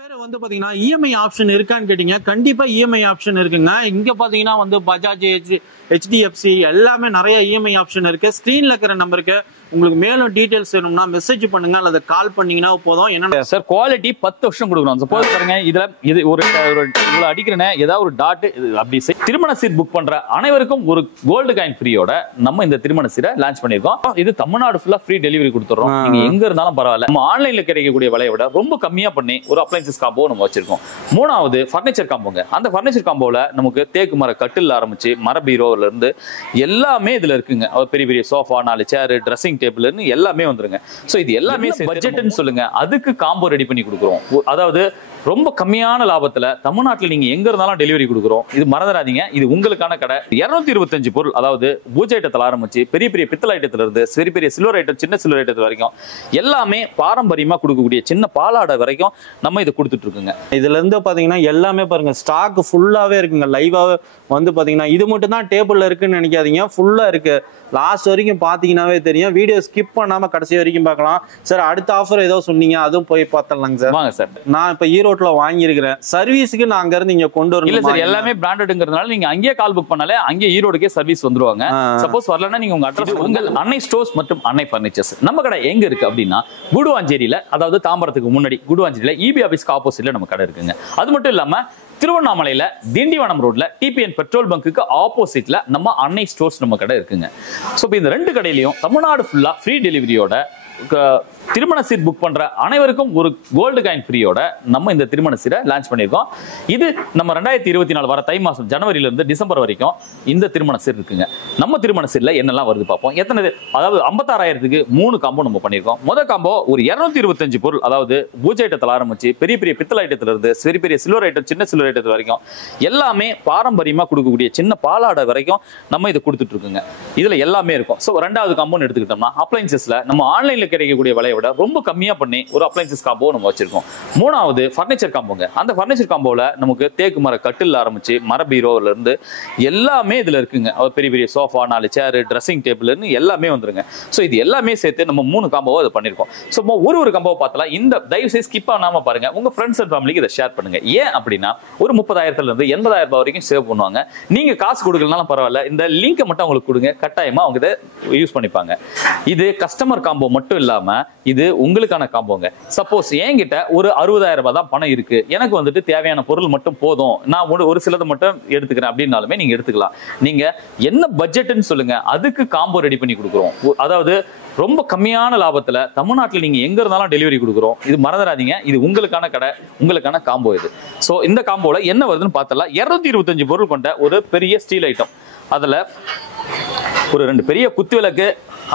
பேர் வந்து பாத்தீங்கன்னா இஎம்ஐ ஆப்ஷன் இருக்கான்னு கேட்டீங்க. கண்டிப்பா இஎம்ஐ ஆப்ஷன் இருக்குங்க. இங்க பாத்தீங்கன்னா வந்து பஜாஜ், ஹெச்டிஎஃப்சி எல்லாமே நிறைய இஎம்ஐ ஆப்ஷன் இருக்கு. ஸ்கிரீன்ல இருக்கிற நம்பருக்கு உங்களுக்கு மேலும் டீடைல்ஸ் வேணும்னா மெசேஜ் பண்ணுங்க அல்லது கால் பண்ணீங்கன்னா போதும். என்ன சார் குவாலிட்டி 10 வருஷம் கொடுக்குறோம். சப்போஸ் பாருங்க இது ஒரு இவ்வளவு அடிக்கிறேனே ஏதாவது ஒரு டாட் அப்படி திருமண சீட் புக் பண்ற அனைவருக்கும் ஒரு கோல்டு காயின் ஃப்ரீயோட நம்ம இந்த திருமண சீரை லான்ச் பண்ணிருக்கோம். இது தமிழ்நாடு ஃபுல்லா ஃப்ரீ டெலிவரி கொடுத்துறோம். நீங்க எங்க இருந்தாலும் பரவாயில்ல. நம்ம ஆன்லைன்ல கிடைக்கக்கூடிய விலையை விட ரொம்ப கம்மியா பண்ணி ஒரு அப்ளைன்சஸ் காம்போ நம்ம வச்சிருக்கோம். மூணாவது ஃபர்னிச்சர் காம்போங்க. அந்த ஃபர்னிச்சர் காம்போல நமக்கு தேக்கு மர கட்டில் ஆரம்பிச்சு மர பீரோல இருந்து எல்லாமே இதுல இருக்குங்க. பெரிய பெரிய சோஃபா, 4 சேர், ட்ரெஸ்ஸிங் டேபிள் எல்லாமே வந்துருங்க. சோ இது எல்லாமே பட்ஜெட்னு சொல்லுங்க. அதுக்கு காம்போ ரெடி பண்ணி கொடுக்குறோம். அதாவது ரொம்ப கம்மியான லாபத்துல தமிழ்நாட்டில் நீங்க எங்க இருந்தாலும் டெலிவரி கொடுக்குறோம். இது மறந்துடாதீங்க, இது உங்களுக்கான கடை. 225 பொருள், அதாவது பூஜை ஐட்டத்தில் ஆரம்பிச்சு பெரிய பெரிய பித்தளை ஐட்டத்துல இருந்து பெரிய பெரிய சில்வர் ஐட்டம், சின்ன சில்வர் ஐட்டத்துல வரைக்கும் எல்லாமே பாரம்பரியமா கொடுக்கக்கூடிய சின்ன பாலாடை வரைக்கும் நம்ம இதை கொடுத்துட்டு இருக்குங்க. இதுல இருந்து பாத்தீங்கன்னா எல்லாமே பாருங்க ஸ்டாக் ஃபுல்லாவே இருக்குங்க. லைவாவே வந்து பாத்தீங்கன்னா இது மட்டும் தான் டேபிள்ல இருக்குன்னு நினைக்காதீங்க, ஃபுல்லா இருக்கு. லாஸ்ட் வரைக்கும் பாத்தீங்கன்னாவே தெரியும். வீடியோ ஸ்கிப் பண்ணாம கடைசி வரைக்கும் பார்க்கலாம். சார் அடுத்த ஆஃபர் ஏதோ சொன்னீங்க, அதுவும் போய் பார்த்தலாங்க சார். வாங்க சார். நான் இப்ப ஈரோட்ல வாங்கியிருக்கிறேன். சர்வீஸுக்கு நான் அங்க இருந்து இங்க கொண்டு வரணும். இல்ல சார், எல்லாமே பிராண்டட்ங்கிறதுனால நீங்க அங்கேயே கால் புக் பண்ணாலே அங்கே ஈரோடுக்கே சர்வீஸ் வந்துருவாங்க. சப்போஸ் வரலன்னா நீங்க உங்க அட்ரஸ், உங்கள் அன்னை ஸ்டோர்ஸ் மற்றும் அன்னை ஃபர்னிச்சர்ஸ். நம்ம கடை எங்க இருக்கு அப்படின்னா குடுவாஞ்சேரியில, அதாவது தாம்பரத்துக்கு முன்னாடி குடுவாஞ்சேரியில இபி ஆபீஸ்க்கு ஆப்போசிட்ல நம்ம கடை இருக்குங்க. அது மட்டும் இல்லாம திருவண்ணாமலையில திண்டிவனம் ரோட்ல டிபிஎன் பெட்ரோல் பங்குக்கு ஆப்போசிட்ல நம்ம அன்னை ஸ்டோர்ஸ் நம்ம கடை இருக்குங்க. சோ இந்த ரெண்டு கடையிலயும் தமிழ்நாடு ஃபுல்லா ஃப்ரீ டெலிவரியோட திருமண சீட் புக் பண்ற அனைவருக்கும் ஒரு கோல்டு காயின் ஃப்ரீயோட நம்ம இந்த திருமண சீரை லான்ச் பண்ணிருக்கோம். இது நம்ம 2024 வர தை மாசம் ஜனவரியில இருந்து டிசம்பர் வரைக்கும் இந்த திருமண சீர் இருக்குங்க. நம்ம திருமண சீர்ல என்னெல்லாம் வருது பார்ப்போம். எத்தனை, அதாவது 56,000க்கு 3 காம்போ நம்ம பண்ணிருக்கோம். முதல் காம்போ ஒரு 225 பொருள், அதாவது பூஜை ஐட்டத்தில் ஆரம்பிச்சு பெரிய பெரிய பித்தளை ஐட்டத்துல இருந்து பெரிய பெரிய சில்வர் ஐட்டம், சின்ன சில்வர் ஐட்டத்துல வரைக்கும் எல்லாமே பாரம்பரியமா கொடுக்கக்கூடிய சின்ன பாலாடை வரைக்கும் நம்ம இதை கொடுத்துட்டு இருக்குங்க. இதுல எல்லாமே இருக்கும். ஸோ ரெண்டாவது காம்போன்னு எடுத்துக்கிட்டோம்னா அப்ளைன்சஸ்ல நம்ம ஆன்லைன்ல கிடைக்கக்கூடிய விலையை விட ரொம்ப கம்மியா பண்ணி ஒரு அப்ளைன்சஸ் காம்போ நம்ம வச்சிருக்கோம். மூணாவது ஃபர்னிச்சர் காம்போங்க. அந்த ஃபர்னிச்சர் காம்போல நமக்கு தேக்கு மர கட்டில் ஆரம்பிச்சு மர பீரோல இருந்து எல்லாமே இதுல இருக்குங்க. பெரிய பெரிய சோஃபா, 4 சேர், ட்ரெஸ்ஸிங் டேபிள் எல்லாமே வந்துருங்க. ஸோ இது எல்லாமே சேர்த்து நம்ம 3 காம்போவை இது பண்ணிருக்கோம். ஸோ ஒரு காம்போவை பார்த்தலாம். இந்த தயவு செய்து ஸ்கிப் பண்ணாம பாருங்க. உங்க ஃப்ரெண்ட்ஸ் அண்ட் ஃபேமிலிக்கு இதை ஷேர் பண்ணுங்க. ஏன் அப்படின்னா ஒரு 30,000 இருந்து 80,000 ரூபாய் வரைக்கும் சேவ் பண்ணுவாங்க. நீங்க காசு கொடுக்கலனாலும் பரவாயில்ல, இந்த லிங்கை மட்டும் அவங்களுக்கு கொடுங்க, கட்டாயமா அவங்க இதை யூஸ் பண்ணிப்பாங்க. இது கஸ்டமர் காம்போ மட்டும் இல்லாம இது உங்களுக்கான காம்போங்க. சப்போஸ் என்கிட்ட ஒரு 60,000 ரூபாய் தான் பணம் இருக்கு, எனக்கு வந்துட்டு தேவையான பொருள் மட்டும் போதும், நான் ஒரு சிலதை மட்டும் எடுத்துக்கிறேன் அப்படின்னாலுமே நீங்க எடுத்துக்கலாம். நீங்க என்ன பட்ஜெட்னு சொல்லுங்க, அதுக்கு காம்போ ரெடி பண்ணி கொடுக்குறோம். அதாவது ரொம்ப கம்மியான லாபத்துல தமிழ்நாட்டில் நீங்க எங்க இருந்தாலும் டெலிவரி கொடுக்குறோம். இது மறந்துடாதீங்க, இது உங்களுக்கான கடை, உங்களுக்கான காம்போ இது. சோ இந்த காம்போல என்ன வருதுன்னு பார்த்தலாம். 225 பொருள் கொண்ட ஒரு பெரிய ஸ்டீல் ஐட்டம், அதுல ஒரு 2 பெரிய குத்து விளக்கு,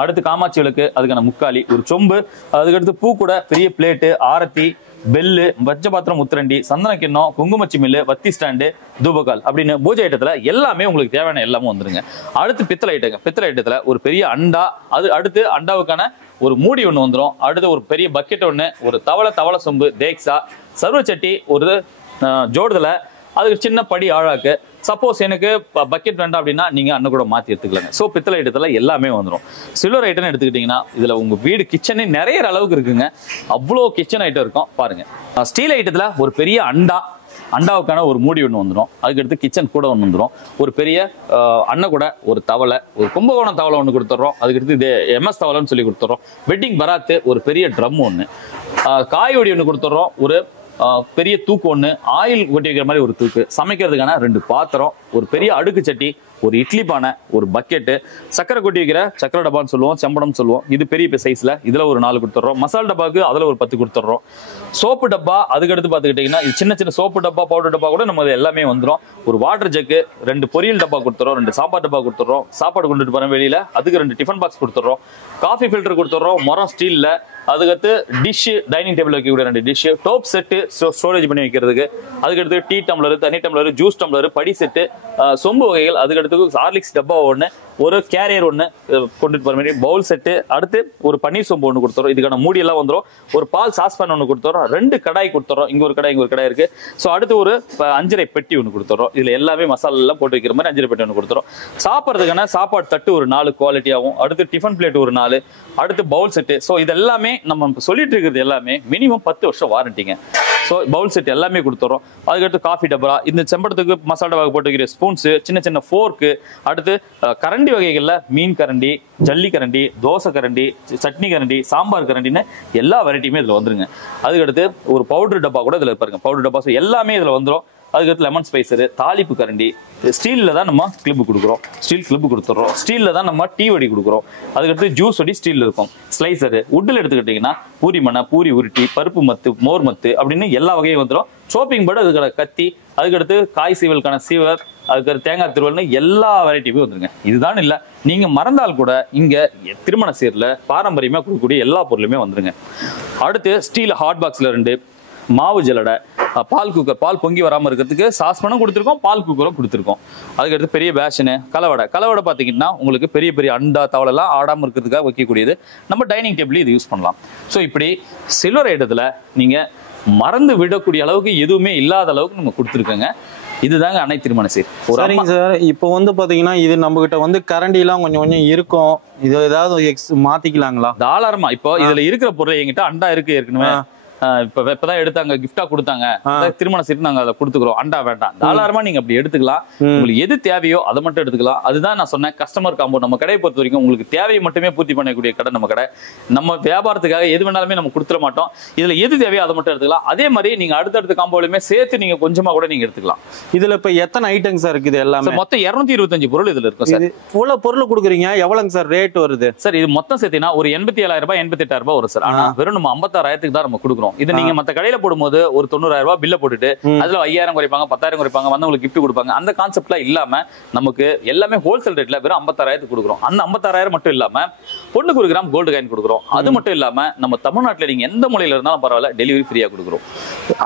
அடுத்து காமாட்சி விளக்கு, அதுக்கான முக்காலி, ஒரு சொம்பு, அதுக்கடுத்து பூ கூட, பெரிய பிளேட்டு, ஆரத்தி, பெல்லு, பச்சை பாத்திரம், முத்திரண்டி, சந்தன கிண்ணம், குங்குமச்சி மில்லு, வத்தி ஸ்டாண்டு, தூபகால் அப்படின்னு பூஜை ஐட்டத்துல எல்லாமே உங்களுக்கு தேவையான எல்லாமே வந்துருங்க. அடுத்து பித்தளை ஐட்டங்க. பித்தளை ஐட்டத்துல ஒரு பெரிய அண்டா, அது அடுத்து அண்டாவுக்கான ஒரு மூடி ஒண்ணு வந்துடும். அடுத்து ஒரு பெரிய பக்கெட் ஒண்ணு, ஒரு தவளை சொம்பு, தேக்ஸா, சர்வச்சட்டி, ஒரு ஜோடுதலை, அதுக்கு சின்ன படி ஆழாக்கு. சப்போஸ் எனக்கு பக்கெட் வேண்டாம் அப்படின்னா நீங்க அண்ணன் கூட மாத்தி எடுத்துக்கலாங்க. சோ பித்தளை ஐட்டத்துல எல்லாமே வந்துடும். சில்வர் ஐட்டம் எடுத்துக்கிட்டீங்கன்னா இதுல உங்க வீடு கிச்சனே நிறைய அளவுக்கு இருக்குங்க. அவ்வளோ கிச்சன் ஐட்டம் இருக்கும் பாருங்க. ஸ்டீல் ஐட்டத்துல ஒரு பெரிய அண்டாவுக்கான ஒரு மூடி ஒன்று வந்துடும். அதுக்கடுத்து கிச்சன் கூட ஒன்று வந்துடும். ஒரு பெரிய அண்ணன் கூட, ஒரு தவளை, ஒரு கும்பகோணம் தவளை ஒன்று கொடுத்துட்றோம். அதுக்கடுத்து இது MS தவளைன்னு சொல்லி கொடுத்துட்றோம். வெட்டிங் பராத்து, ஒரு பெரிய ட்ரம் ஒன்று, காய் ஒடி ஒன்று கொடுத்துட்றோம். ஒரு பெரிய தூக்கு ஒண்ணு, ஆயில் கொட்டி வைக்கிற மாதிரி ஒரு தூக்கு, சமைக்கிறதுக்கான 2 பாத்திரம், ஒரு பெரிய அடுக்கு சட்டி, ஒரு இட்லி பானை, ஒரு பக்கெட்டு, சக்கரை கொட்டி வைக்கிற சக்கரை டப்பான்னு சொல்லுவோம், செம்படம் சொல்லுவோம். இது பெரிய சைஸ்ல, இதுல ஒரு 4 கொடுத்துட்றோம். மசாலா டப்பாவுக்கு அதுல ஒரு 10 கொடுத்துட்றோம். சோப்பு டப்பா, அதுக்கடுத்து பாத்துக்கிட்டீங்கன்னா இது சின்ன சின்ன சோப்பு டப்பா, பவுடர் டப்பா கூட நம்ம எல்லாமே வந்துடும். ஒரு வாட்டர் ஜக்கு, 2 பொரியல் டப்பா கொடுத்துறோம், 2 சாப்பாடு டப்பா கொடுத்துறோம். சாப்பாடு கொண்டுட்டு போறோம் வெளியில, அதுக்கு 2 டிஃபன் பாக்ஸ் கொடுத்துறோம். காஃபி ஃபில்டர் கொடுத்துறோம், மரம் ஸ்டீல்ல. அதுக்கடுத்து டிஷ், டைனிங் டேபிள் வைக்கக்கூடிய 2 டிஷ், டோப் செட்டு ஸ்டோரேஜ் பண்ணி வைக்கிறதுக்கு. அதுக்கடுத்து டீ டம்ளர், தனி டம்ளர், ஜூஸ் டம்ளர், படி செட்டு, சொம்பு வகைகள். அதுக்கடுத்து ஹார்லிக்ஸ் டப்பா ஒன்று, ஒரு கேரியர் ஒன்று கொண்டுட்டு போற மாதிரி பவுல் செட்டு. அடுத்து ஒரு பன்னீர் சொம்பு ஒன்று கொடுத்துறோம். இதுக்கான மூடி எல்லாம் வந்துடும். ஒரு பால் சாஸ்பேன் ஒன்று கொடுத்துறோம். 2 கடாய் கொடுத்துறோம். இங்க ஒரு கடாய், இங்க ஒரு கடாய் இருக்கு. ஸோ அடுத்து ஒரு 5 பெட்டி ஒன்று கொடுத்துறோம். இதுல எல்லாமே மசாலா எல்லாம் போட்டு வைக்கிற மாதிரி 5 பெட்டி ஒன்று கொடுத்துறோம். சாப்பிட்றதுக்கான சாப்பாடு தட்டு ஒரு 4 குவாலிட்டியாகவும், அடுத்து டிஃபன் பிளேட் ஒரு 4, அடுத்து பவுல் செட்டு. ஸோ இது எல்லாமே நம்ம சொல்லிட்டு இருக்கிறது எல்லாமே மினிமம் 10 வருஷம் வாரண்டிங்க. ஸோ பவுல் செட் எல்லாமே கொடுத்துறோம். அதுக்கடுத்து காஃபி டப்பா, இந்த செம்படத்துக்கு மசாலா டப்பா போட்டு வைக்கிற ஸ்பூன்ஸ், சின்ன சின்ன ஃபோர்க்கு, அடுத்து கரண்டி வகைகள்ல மீன் கரண்டி, ஜல்லி கரண்டி, தோசை கரண்டி, சட்னி கரண்டி, சாம்பார் கரண்டின்னு எல்லா வெரைட்டியுமே இதுல வந்துருங்க. அதுக்கடுத்து ஒரு பவுடர் டப்பா கூட இதுல பாருங்க, பவுடர் டப்பா எல்லாமே இதுல வந்துடும். அதுக்கடுத்து லெமன் ஸ்பைசரு, தாளிப்பு கரண்டி, ஸ்டீலில் தான் நம்ம கிளிப்பு கொடுக்குறோம், ஸ்டீல் கிளிப்பு கொடுத்துட்றோம். ஸ்டீலில் தான் நம்ம டீ வடி கொடுக்குறோம். அதுக்கடுத்து ஜூஸ் வடி ஸ்டீலில் இருக்கும். ஸ்லைசரு உட்டில் எடுத்துக்கிட்டிங்கன்னா பூரி மணை, பூரி உருட்டி, பருப்பு மத்து, மோர் மத்து அப்படின்னு எல்லா வகையும் வந்துடும். சோப்பிங் போர்டு, அதுக்கான கத்தி, அதுக்கடுத்து காய் சீவலுக்கான சீவர், அதுக்கு தேங்காய் திருவல்னு எல்லா வெரைட்டியுமே வந்துருங்க. இதுதான் இல்லை, நீங்க மறந்தால் கூட இங்க திருமண சீரில் பாரம்பரியமாக கொடுக்கக்கூடிய எல்லா பொருளுமே வந்துருங்க. அடுத்து ஸ்டீல் ஹாட் பாக்ஸ்ல 2, மாவு ஜல்லடை, பால் குக்கர், பால் பொங்கி வராமல் இருக்கிறதுக்கு சாஸ்பனும் கொடுத்துருக்கோம், பால் குக்கரும் கொடுத்துருக்கோம். அதுக்கடுத்து பெரிய பேஷனு, கலவடை பார்த்தீங்கன்னா உங்களுக்கு பெரிய பெரிய அண்டா தவளைலாம் ஆடாமல் இருக்கிறதுக்காக வைக்கக்கூடியது. நம்ம டைனிங் டேபிள் இது யூஸ் பண்ணலாம். ஸோ இப்படி சில்வர் ஐட்டத்தில் நீங்கள் மறந்து விடக்கூடிய அளவுக்கு எதுவுமே இல்லாத அளவுக்கு நம்ம கொடுத்துருக்கோங்க. இதுதாங்க அன்னை திருமண சீர். சரிங்க சார். இப்போ வந்து பாத்தீங்கன்னா இது நம்ம கிட்ட வந்து கரண்டி எல்லாம் கொஞ்சம் கொஞ்சம் இருக்கும், இது ஏதாவது மாத்திக்கலாங்களா? தாராளமா. இப்போ இதுல இருக்கிற பொருள் எங்கிட்ட அண்டா இருக்கு ஏற்கனவே, இப்பதான் எடுத்தாங்க, கிஃப்டா கொடுத்தாங்க, திருமண சீட்டு நாங்க அதை கொடுத்துக்கிறோம், அண்டா வேண்டாம், தாராளமா நீங்க அப்படி எடுத்துக்கலாம். உங்களுக்கு எது தேவையோ அதை மட்டும் எடுத்துக்கலாம். அதுதான் நான் சொன்னேன், கஸ்டமர் காம்போ. நம்ம கடையை பொறுத்த வரைக்கும் உங்களுக்கு தேவையை மட்டுமே பூர்த்தி பண்ணக்கூடிய கடை நம்ம கடை. நம்ம வியாபாரத்துக்காக எது வேணாலுமே நம்ம கொடுத்துட மாட்டோம். இதுல எது தேவையோ அதை மட்டும் எடுத்துக்கலாம். அதே மாதிரி நீங்க அடுத்தடுத்த காம்போலுமே சேர்த்து நீங்க கொஞ்சமா கூட நீங்க எடுத்துக்கலாம். இதுல இப்ப எத்தனை ஐட்டம்ஸ் சார் இருக்குது? எல்லாமே மொத்தம் 225 பொருள் இதுல இருக்கும் சார். இவ்வளவு பொருள் கொடுக்குறீங்க, எவ்வளவுங்க சார் ரேட் வருது சார்? இது மொத்தம் சேர்த்தீங்கன்னா ஒரு 87,000 ரூபாய் 88,000 ரூபாய் வரும் சார். ஆனா வெறும் நம்ம 56,000 தான் நம்ம கொடுக்குறோம். இது நீங்க மத்த கடையில போடும்போது ஒரு 90,000 ரூபாய் பில்ல போட்டுட்டு அதுல 5,000 குறைப்பாங்க, 10,000 குறைப்பாங்க, வந்தவங்களுக்கு கிஃப்ட் கொடுப்பாங்க. அந்த கான்செப்ட்லாம் இல்லாம நமக்கு எல்லாமே ஹோல்சேல் ரேட்ல வெறும் 56,000 கொடுக்குறோம். அந்த 56,000 மட்டும் இல்லாம பொண்ணுக்கு 1 கிராம் கோல்டு காயின் கொடுக்குறோம். அது மட்டும் இல்லாம நம்ம தமிழ்நாட்டுல நீங்க எந்த மூலையில இருந்தாலும் பரவாயில்ல, டெலிவரி ஃப்ரீயா கொடுக்குறோம்.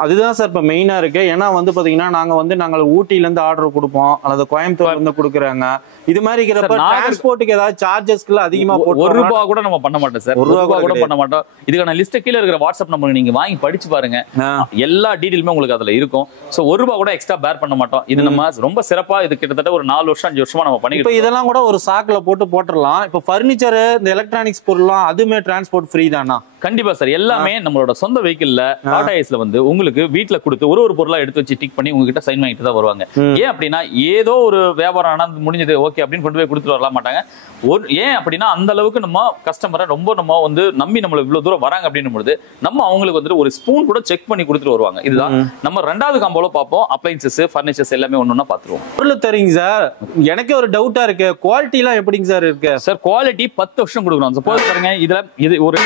அதுதான் சார் இப்ப மெயினா இருக்கு. ஏன்னா வந்து பாத்தீங்கன்னா நாங்க ஊட்டில இருந்து ஆர்டர் கொடுப்போம், அல்லது கோயம்புத்தூர்ல இருந்து கொடுக்குறாங்க. இது மாதிரி இருக்கிறப்ப டிரான்ஸ்போர்ட்டுக்கு ஏதாவது சார்ஜஸ்க்கு அதிகமா போட்டு 1 ரூபாய் கூட நம்ம பண்ண மாட்டோம் சார். 1 ரூபாய் கூட பண்ண மாட்டோம். இதுக்கான லிஸ்ட் கீழ இருக்கிற வாட்ஸ்அப் நம்பருக்கு நீங்க வாங்கி படிச்சு பாருங்க, எல்லா டீடைலுமே உங்களுக்கு அதுல இருக்கும். சோ 1 ரூபாய் கூட எக்ஸ்ட்ரா பேர் பண்ண மாட்டோம். இது நம்ம ரொம்ப சிறப்பா, இது கிட்டத்தட்ட ஒரு 4 வருஷம் 5 வருஷமா நம்ம பண்ணிட்டு இருக்கோம். இதெல்லாம் கூட ஒரு சாக்குல போட்டுறலாம். இப்ப பர்னிச்சர், இந்த எலக்ட்ரானிக்ஸ் பொருள்லாம் அதுமே டிரான்ஸ்போர்ட் ஃப்ரீ தானா? கண்டிப்பா சார். எல்லாமே நம்மளோட சொந்த வெஹிக்கிள்ல டாடா ஏஸ்ல வந்து உங்களுக்கு வீட்டுல கொடுத்து ஒரு பொருளா எடுத்து வச்சு டிக் பண்ணி உங்ககிட்ட சைன் வாங்கிட்டு தான் வருவாங்க. ஏன் அப்படின்னா ஏதோ ஒரு வியாபாரம் ஆனா முடிஞ்சது ஓகே அப்படின்னு கொண்டு போய் கொடுத்துட்டு வரலாம் மாட்டாங்க. ஏன் அப்படின்னா அந்த அளவுக்கு நம்ம கஸ்டமரை ரொம்ப நம்ம வந்து நம்பி நம்மள இவ்வளவு தூரம் வராங்க அப்படின்னும் பொழுது நம்ம அவங்களுக்கு வந்து ஒரு ஸ்பூன் கூட செக் பண்ணி கொடுத்துட்டு வருவாங்க. இதுதான் நம்ம 2வது காம்போல பார்ப்போம். அப்ளைன்சஸ், ஃபர்னிச்சர்ஸ் எல்லாமே ஒன்னொன்னா பாத்துருவோம். பொருள் தரீங்க சார். எனக்கே ஒரு டவுட்டா இருக்கு, குவாலிட்டி எல்லாம் எப்படிங்க சார் இருக்கு? சார் குவாலிட்டி 10 வருஷம் கொடுக்குறோம். சப்போஸ் பாருங்க இதுல இது ஒரு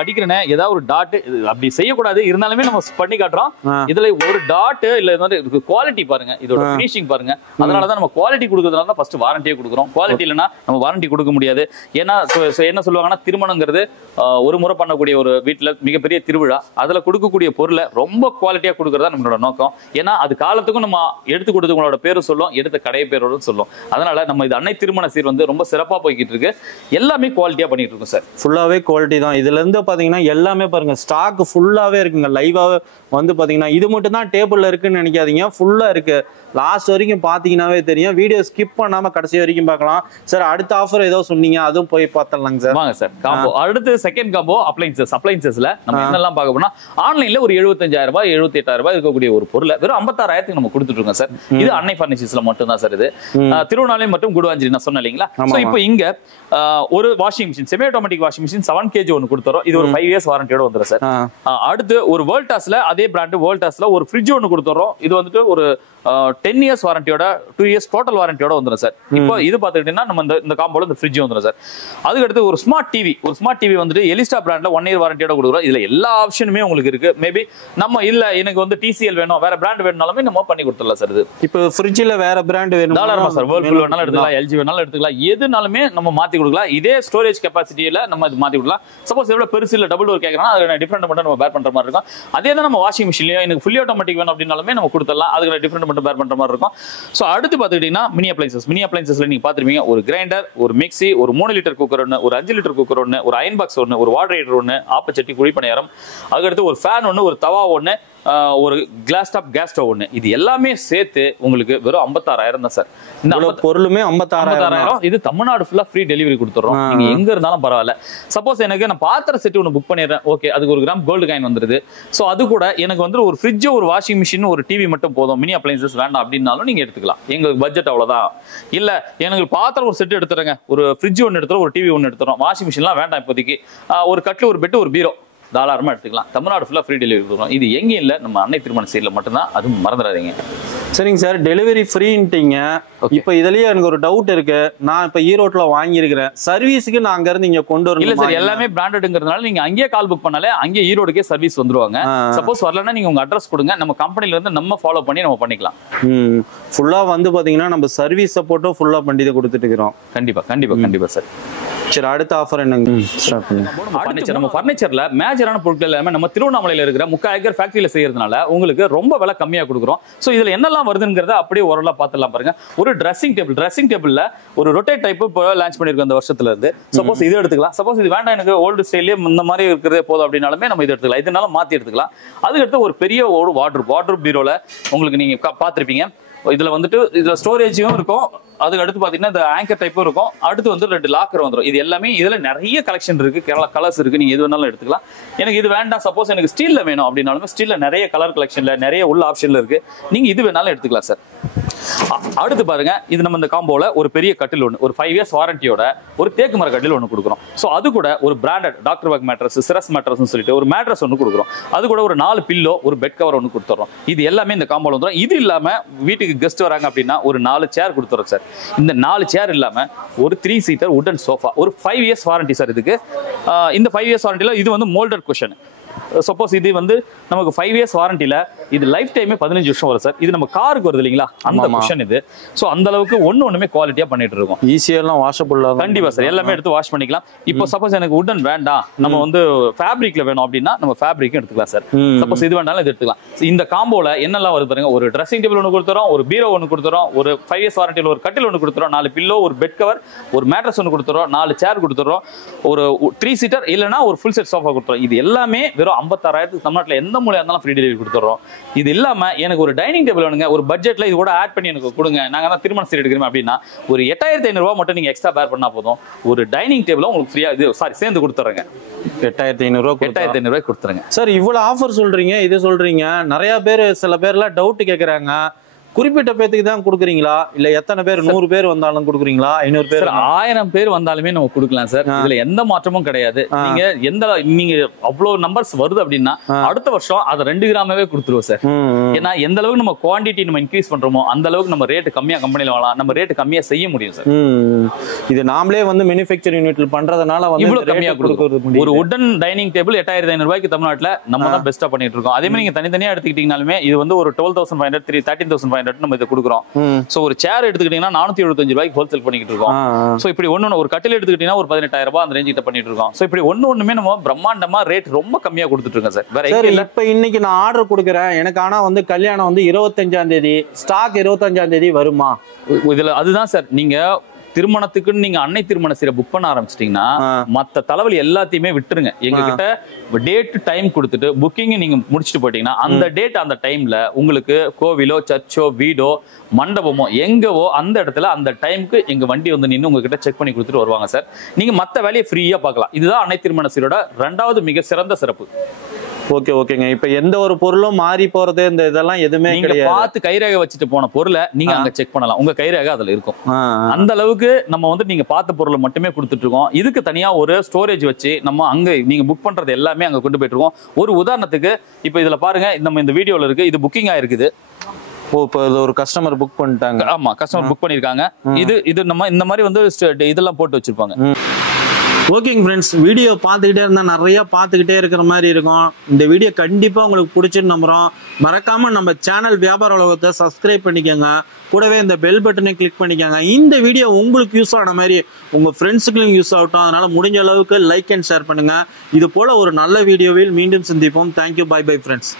அடிக்கிறேன், ஏதாவது ஒரு டாட் அப்படி செய்யக்கூடாது, இருந்தாலுமே நம்ம பண்ணி காட்டுறோம். இதுல ஒரு டாட் இல்ல வந்து குவாலிட்டி பாருங்க, இதோட ஃபினிஷிங் பாருங்க. அதனாலதான் நம்ம குவாலிட்டி கொடுக்கறதுனால தான் ஃபர்ஸ்ட் வாரண்டியே கொடுக்குறோம். குவாலிட்டி இல்லைன்னா நம்ம வாரண்டி கொடுக்க முடியாது. ஏன்னா என்ன சொல்லுவாங்கன்னா திருமணங்கிறது ஒரு முறை பண்ணக்கூடிய ஒரு வீட்டுல மிகப்பெரிய திருவிழா, அதுல கொடுக்கக்கூடிய பொருளை ரொம்ப குவாலிட்டியா கொடுக்கறதா நம்மளோட நோக்கம். ஏன்னா அது காலத்துக்கும் நம்ம எடுத்து கொடுத்தவங்களோட பேரும் சொல்லும், எடுத்த கடை பேரோட சொல்லும். அதனால நம்ம இது அன்னை திருமண சீர் வந்து ரொம்ப சிறப்பா போய்கிட்டு இருக்கு. எல்லாமே குவாலிட்டியா பண்ணிட்டு இருக்கோம் சார். ஃபுல்லாவே குவாலிட்டி தான். இதுல இருந்து பாத்தீங்கன்னா எல்லாமே பாருங்க, ஸ்டாக் ஃபுல்லாவே இருக்குங்க. லைவாவே வந்து பாத்தீங்கன்னா இது மட்டும் தான் டேபிள்ல இருக்குன்னு நினைக்காதீங்க, ஃபுல்லா இருக்கு. லாஸ்ட் வரைக்கும் பாத்தீங்கன்னாவே தெரியும். வீடியோ ஸ்கிப் பண்ணாம கடைசி வரைக்கும் பார்க்கலாம். சார் அடுத்த ஆஃபர் ஏதோ சொன்னீங்க, அதுவும் போய் பார்த்தலாங்க சார். வாங்க சார். காம்போ அடுத்து செகண்ட் காம்போ அப்ளைன்சஸ்ல நம்ம என்னெல்லாம் பார்க்க போனா ஆன்லைன்ல ஒரு 75,000 ரூபாய் 78,000 ரூபாய் இருக்கக்கூடிய ஒரு பொருளை வெறும் 56,000 நம்ம கொடுத்துட்டு இருக்கோம் சார். இது அன்னை ஃபர்னிச்சர்ஸ்ல மட்டும் தான் சார். இது திருவண்ணாமலை மற்றும் குடுவாஞ்சேரி நான் சொன்னேன் இல்லைங்களா. இப்போ இங்க ஒரு washing machine, semi automatic washing machine 7 kg ஒன்னு கொடுத்துறோம். இது ஒரு 5 years வாரண்டியோட வந்துரும் சார். அடுத்து ஒரு வேர்ல்டாஸ்ல அதே பிராண்ட் வேர்ல்டாஸ்ல ஒரு ஃப்ரிட்ஜ் ஒன்னு கொடுத்துறோம். இது வந்துட்டு ஒரு 10 years வாரண்டியோட 2 years டோட்டல் வாரண்டியோட வந்துரும் சார். இப்போ இது பாத்துக்கிட்டீங்கன்னா நம்ம இந்த காம்போல இந்த ஃப்ரிட்ஜ் வந்துரும் சார். அதுக்கு அடுத்து ஒரு ஸ்மார்ட் டிவி வந்துட்டு எலிஸ்டா பிராண்ட்ல 1 year வாரண்டியோட கொடுக்குறோம். இதுல எல்லா ஆப்ஷனுமே உங்களுக்கு இருக்கு. மேபி நம்ம இல்ல எனக்கு வந்து TCL வேணும், வேற பிராண்ட் வேணும்னாலுமே நம்ம பண்ணி கொடுத்துடலாம் சார். இது இப்போ ஃப்ரிட்ஜ்ல வேற பிராண்ட் வேணும் தாராளமா சார். வேர்ல்பூல் வேணாலும் எடுத்துக்கலாம், LG வேணாலும் எடுத்துக்கலாம், எதுனாலுமே நம்ம மாத்தி கொடுக்கலாம். இதே ஸ்டோரேஜ் கெபாசிட்டியில நம்ம இது மாத்தி கொடுக்கலாம். சப்போஸ் எவ்வளவு பெருசு இல்ல டபுள் டோர் கேக்குறோம்னா அதுல டிஃபரெண்ட் மட்டும் நம்ம பேர் பண்ற மாதிரி இருக்கும். அதே தான் நம்ம வாஷிங் மிஷின்லயும் எனக்கு ஃபுல்லி ஆட்டோமேட்டிக் வேணும் அப்படினாலுமே நம்ம கொடுத்துடலாம். அதுல டிஃபரெண்ட் மட்டும் பேர் பண்ற மாதிரி இருக்கும். சோ அடுத்து பாத்துக்கிட்டீங்கன்னா மினி அப்ளைன்சஸ்ல நீங்க பாத்துருப்பீங்க. ஒரு கிரைண்டர், ஒரு மிக்ஸி, ஒரு 3 லிட்டர் குக்கர் ஒன்னு, ஒரு 5 லிட்டர் குக்கர் ஒன்னு, ஒரு அயன் பாக்ஸ் ஒன்னு, ஒரு வாட்டர் ஹீட்டர் ஒன்னு, ஆப்பச்சட்டி, குழிப்பணியாரம், அதுக்கடுத்து ஒரு ஃபேன் ஒன்னு, ஒரு தவா ஒன்னு, ஒரு கிளாஸ் டாப் கேஸ் ஸ்டவ் ஒன்று, இது எல்லாமே சேர்த்து உங்களுக்கு வெறும் 56,000 தான் சார். இந்த பொருளுமே 56,000. இது தமிழ்நாடு ஃபுல்லா ஃப்ரீ டெலிவரி கொடுத்துறோம். நீங்க எங்க இருந்தாலும் பரவாயில்ல. சப்போஸ் எனக்கு நான் பாத்திர செட் ஒன்று புக் பண்ணிடுறேன், ஓகே, அதுக்கு 1 கிராம் கோல்டு காயின் வந்துருது. ஸோ அது கூட எனக்கு வந்து ஒரு ஃப்ரிட்ஜ், ஒரு வாஷிங் மிஷின், ஒரு டிவி மட்டும் போதும், மினி அப்ளைன்சஸ் வேண்டாம் அப்படின்னாலும் நீங்க எடுத்துக்கலாம். எங்களுக்கு பட்ஜெட் அவ்வளவுதான். இல்ல எனக்கு பாத்திரம் ஒரு செட் எடுத்துறேங்க, ஒரு ஃப்ரிட்ஜ் ஒன்று எடுத்துறோம், ஒரு டிவி ஒன்று எடுத்துறோம், வாஷிங் மிஷின்லாம் வேண்டாம் இப்போதைக்கு, ஒரு கட்டில், ஒரு பெட், ஒரு பீரோ தாராளமா எடுத்துக்கலாம். தமிழ்நாடு ஃபுல்லா ஃப்ரீ டெலிவரி கொடுக்குறோம். இது எங்கேயும் இல்லை, நம்ம அன்னை திருமண சைடில் மட்டும்தான். அது மறந்துடாதீங்க. சரிங்க சார், டெலிவரி ஃப்ரீன்ட்டீங்க. இப்போ இதுலயே எனக்கு ஒரு டவுட் இருக்கு. நான் இப்போ ஈரோட்ல வாங்கியிருக்கிறேன், சர்வீஸுக்கு நான் அங்க இருந்து இங்க கொண்டு வரணும். இல்ல சார், எல்லாமே பிராண்டட்ங்கிறதுனால நீங்க அங்கேயே கால் புக் பண்ணாலே அங்கே ஈரோடுக்கே சர்வீஸ் வந்துருவாங்க. சப்போஸ் வரலன்னா நீங்க உங்க அட்ரஸ் கொடுங்க, நம்ம கம்பெனில இருந்து நம்ம ஃபாலோ பண்ணி நம்ம பண்ணிக்கலாம். ஃபுல்லா வந்து பாத்தீங்கன்னா நம்ம சர்வீஸ் சப்போர்ட்டும் ஃபுல்லா பண்ணி கொடுத்துட்டு இருக்கிறோம். கண்டிப்பா கண்டிப்பா கண்டிப்பா சார். சரி, அடுத்த ஆஃபர் என்னங்க? நம்ம ஃபர்னிச்சர்ல மேஜரான பொருட்கள் எல்லாமே நம்ம திருவண்ணாமலையில இருக்கிற 3,000 ஏக்கர் ஃபேக்டரியில செய்யறதுனால உங்களுக்கு ரொம்ப விலை கம்மியா கொடுக்குறோம். சோ இதுல என்னெல்லாம் வருதுங்கிறத அப்படியே ஓரளவு பார்த்துலாம் பாருங்க. ஒரு ட்ரெஸ்ஸிங் டேபிள்ல ஒரு ரொட்டேட் டைப் இப்போ லான்ச் பண்ணிருக்கோம் இந்த வருஷத்துல இருந்து. சப்போஸ் இது எடுத்துக்கலாம். சப்போஸ் இது வேண்டாம், எனக்கு ஓல்டு ஸ்டைலே இந்த மாதிரி இருக்கிறதே போதும் அப்படின்னாலுமே நம்ம இது எடுத்துக்கலாம். இதனால மாத்தி எடுத்துக்கலாம். அதுக்கடுத்து ஒரு பெரிய ஒரு வார்ட்ரோப் பீரோல உங்களுக்கு நீங்க பார்த்திருப்பீங்க. இதுல வந்துட்டு இதுல ஸ்டோரேஜும் இருக்கும், அதுக்கு அடுத்து பாத்தீங்கன்னா இந்த ஆங்கர் டைப்பும் இருக்கும், அடுத்து வந்து 2 லாக்கர் வந்துடும். இது எல்லாமே இதுல நிறைய கலெக்ஷன் இருக்கு, கலர்ஸ் இருக்கு, நீங்க எது வேணாலும் எடுத்துக்கலாம். எனக்கு இது வேண்டாம், சப்போஸ் எனக்கு ஸ்டீல்ல வேணும் அப்படின்னாலுமே ஸ்டீல்ல நிறைய கலர் கலெக்ஷன்ல நிறைய உள்ள ஆப்ஷன்ல இருக்கு, நீங்க இது வேணாலும் எடுத்துக்கலாம் சார். அடுத்து பாருங்க, இது நம்ம இந்த காம்போல ஒரு பெரிய கட்டில் ஒன்று, ஒரு 5 இயர்ஸ் வாரண்டியோட ஒரு தேக்கு மர கட்டில் ஒன்று கொடுக்குறோம். ஸோ அது கூட ஒரு பிராண்டட் டாக்டர் ஒர்க் மேட்ரஸ், சிரஸ் மேட்ரஸ் சொல்லிட்டு ஒரு மேட்ரஸ் ஒன்று கொடுக்குறோம். அது கூட ஒரு 4 பில்லோ, ஒரு பெட் கவர் ஒன்று கொடுத்துறோம். இது எல்லாமே இந்த காம்போல வந்துடும். இது இல்லாம வீட்டுக்கு கெஸ்ட் வராங்க அப்படின்னா ஒரு 4 சேர் கொடுத்துறோம் சார். இந்த 4 சேர் இல்லாம ஒரு 3 சீட்டர் உடன் சோஃபா, ஒரு 5 இயர்ஸ் வாரண்டி சார் இதுக்கு. இந்த 5 இயர்ஸ் வாரண்டில இது வந்து மோல்டட் குஷன். சப்போஸ் இது வந்து நமக்கு 5 இயர்ஸ் வாரண்டில இது லைஃப் டைமே 15 வருஷம் வரும் சார். இது நம்ம காருக்கு வருது இல்லைங்களா, அந்த குஷன் இது. சோ அந்த அளவுக்கு ஒண்ணுமே குவாலிட்டியா பண்ணிட்டு இருக்கோம். ஈஸியா வாஷபிளா. கண்டிப்பா சார், எல்லாமே எடுத்து வாஷ் பண்ணிக்கலாம். இப்போ சப்போஸ் எனக்கு உடன் வேண்டாம், நம்ம வந்து ஃபேப்ரிக்ல வேணும் அப்படின்னா நம்ம ஃபேப்ரிக்கும் எடுத்துக்கலாம் சார். சப்போஸ் இது வேண்டாலும் இது எடுத்துக்கலாம். இந்த காம்போல என்னெல்லாம் வருது பாருங்க, ஒரு ட்ரெஸ்ஸிங் டேபிள் ஒன்று கொடுத்துறோம், ஒரு பீரோ ஒன்று கொடுத்துறோம், ஒரு 5 இயர்ஸ் வாரண்டியில் ஒரு கட்டில் ஒன்று கொடுத்துறோம், 4 பில்லோ, ஒரு பெட் கவர், ஒரு மேட்ரஸ் ஒன்று கொடுத்துறோம், 4 சேர் கொடுத்துறோம், ஒரு 3 சீட்டர் இல்லைன்னா ஒரு ஃபுல் செட் சோஃபா கொடுத்துறோம். இது எல்லாமே வெறும் 56,000 தமிழ்நாட்டில் எந்த மூலையா இருந்தாலும் ஃப்ரீ டெலிவரி கொடுத்துறோம். இது இல்லாம எனக்கு ஒரு டைனிங் டேபிள் வேணுங்க, ஒரு பட்ஜெட்ல இது கூட ஆட் பண்ணி எனக்கு கொடுங்க, நாங்க தான் திருமண சீர் எடுக்கிறோம் அப்படின்னா ஒரு 8,500 ரூபாய் மட்டும் நீங்க எக்ஸ்ட்ரா பேர் பண்ணா போதும், ஒரு டைனிங் டேபிள் உங்களுக்கு ஃப்ரீயா சேர்ந்து கொடுத்துறேங்க. 8,500 ரூபாய் கொடுத்துருங்க சார். இவ்வளவு ஆஃபர் சொல்றீங்க, இது சொல்றீங்க, நிறைய பேர் சில பேர்லாம் டவுட் கேட்கறாங்க. குறிப்பிட்ட பேருக்கு தான் கொடுக்குறீங்களா, இல்ல எத்தனை பேர், 100 பேர் வந்தாலும் கொடுக்குறீங்களா, 500 பேர், 1000 பேர் வந்தாலுமே நம்ம கொடுக்கலாம் சார். இதுல எந்த மாற்றமும் கிடையாது. நீங்க அவ்வளவு நம்பர்ஸ் வருது அப்படின்னா அடுத்த வருஷம் அதை 2 கிராமாவே கொடுத்துருவோம் சார். ஏன்னா எந்த அளவுக்கு நம்ம குவான்டிட்டி நம்ம இன்க்ரீஸ் பண்றோமோ அந்த அளவுக்கு நம்ம ரேட் கம்மியா கம்பெனில வாங்கலாம், நம்ம ரேட் கம்மியா செய்ய முடியும் சார். இது நாமளே வந்து மேனுஃபேக்சர் யூனிட்ல பண்றதுனால வந்து இவ்வளவு கம்மியா கொடுக்குறது. ஒரு உடன் டைனிங் டேபிள் 8,500 ரூபாய்க்கு தமிழ்நாட்டுல நம்ம தான் பெஸ்டா பண்ணிட்டு இருக்கோம். அதே மாதிரி நீங்க தனித்தனியா எடுத்துக்கிட்டீங்கனாலுமே இது வந்து ஒரு 12,500, 13,500 நம்ம இதை கொடுக்குறோம். சோ ஒரு சேர் எடுத்துக்கிட்டீங்கன்னா 475 ரூபாய்க்கு ஹோல்சேல் பண்ணிட்டு இருக்கோம். சோ இப்படி ஒரு கட்டில் எடுத்துக்கிட்டீங்கன்னா ஒரு 18,000 ரூபாய் அந்த ரேஞ்சிட்ட பண்ணிட்டு இருக்கோம். சோ இப்படி ஒண்ணுமே நம்ம பிரம்மாண்டமா ரேட் ரொம்ப கம்மியா கொடுத்துட்டு இருக்கோம் சார். வேற எங்க இப்ப இன்னைக்கு நான் ஆர்டர் கொடுக்குறேன், எனக்கு ஆனா வந்து கல்யாணம் வந்து 25ஆம் தேதி, ஸ்டாக் 25ஆம் தேதி வருமா? இதுல அதுதான் சார், நீங்க திருமணத்துக்குன்னு நீங்க அன்னை திருமண சீரை புக் பண்ண ஆரம்பிச்சிட்டீங்கன்னா மத்த தலைவலி எல்லாத்தையுமே விட்டுருங்க. எங்க கிட்ட டேட் டைம் கொடுத்துட்டு புக்கிங் நீங்க முடிச்சுட்டு போயிட்டீங்கன்னா அந்த டேட் அந்த டைம்ல உங்களுக்கு கோவிலோ, சர்ச்சோ, வீடோ, மண்டபமோ எங்கவோ அந்த இடத்துல அந்த டைமுக்கு எங்க வண்டி வந்து நின்று உங்ககிட்ட செக் பண்ணி கொடுத்துட்டு வருவாங்க சார். நீங்க மத்த வேலையை ஃப்ரீயா பார்க்கலாம். இதுதான் அன்னை திருமண சீரோட 2வது மிக சிறந்த சிறப்பு. ஓகேங்க. இப்ப எந்த ஒரு பொருளும் மாறி போறது இந்த இதெல்லாம் எதுவுமே கிடையாது. பார்த்து கைரேகை வச்சுட்டு போன பொருளை நீங்க அங்க செக் பண்ணலாம், உங்க கைரேகை அதுல இருக்கும். அந்த அளவுக்கு நம்ம வந்து நீங்க பார்த்த பொருளை மட்டுமே கொடுத்துட்டு இருக்கோம். இதுக்கு தனியா ஒரு ஸ்டோரேஜ் வச்சு நம்ம அங்க நீங்க புக் பண்றது எல்லாமே அங்க கொண்டு போயிட்டு இருக்கோம். ஒரு உதாரணத்துக்கு இப்ப இதுல பாருங்க, நம்ம இந்த வீடியோல இருக்கு, இது புக்கிங் ஆயிருக்குது. இப்போ ஒரு கஸ்டமர் புக் பண்ணிட்டாங்க. ஆமா, கஸ்டமர் புக் பண்ணிருக்காங்க. இது நம்ம இந்த மாதிரி வந்து இதெல்லாம் போட்டு வச்சிருப்பாங்க. ஓகேங்க ஃப்ரெண்ட்ஸ், வீடியோ பார்த்துக்கிட்டே இருந்தால் நிறைய பார்த்துக்கிட்டே இருக்கிற மாதிரி இருக்கும். இந்த வீடியோ கண்டிப்பாக உங்களுக்கு பிடிச்சின்னு நம்புகிறோம். மறக்காமல் நம்ம சேனல் வியாபார உலகத்தை சப்ஸ்கிரைப் பண்ணிக்கோங்க. கூடவே இந்த பெல் பட்டனை கிளிக் பண்ணிக்கோங்க. இந்த வீடியோ உங்களுக்கு யூஸ் ஆன மாதிரி உங்கள் ஃப்ரெண்ட்ஸுக்கும் யூஸ் ஆகட்டும். அதனால் முடிஞ்ச அளவுக்கு லைக் அண்ட் ஷேர் பண்ணுங்கள். இது போல் ஒரு நல்ல வீடியோவில் மீண்டும் சந்திப்போம். Thank you, bye bye friends.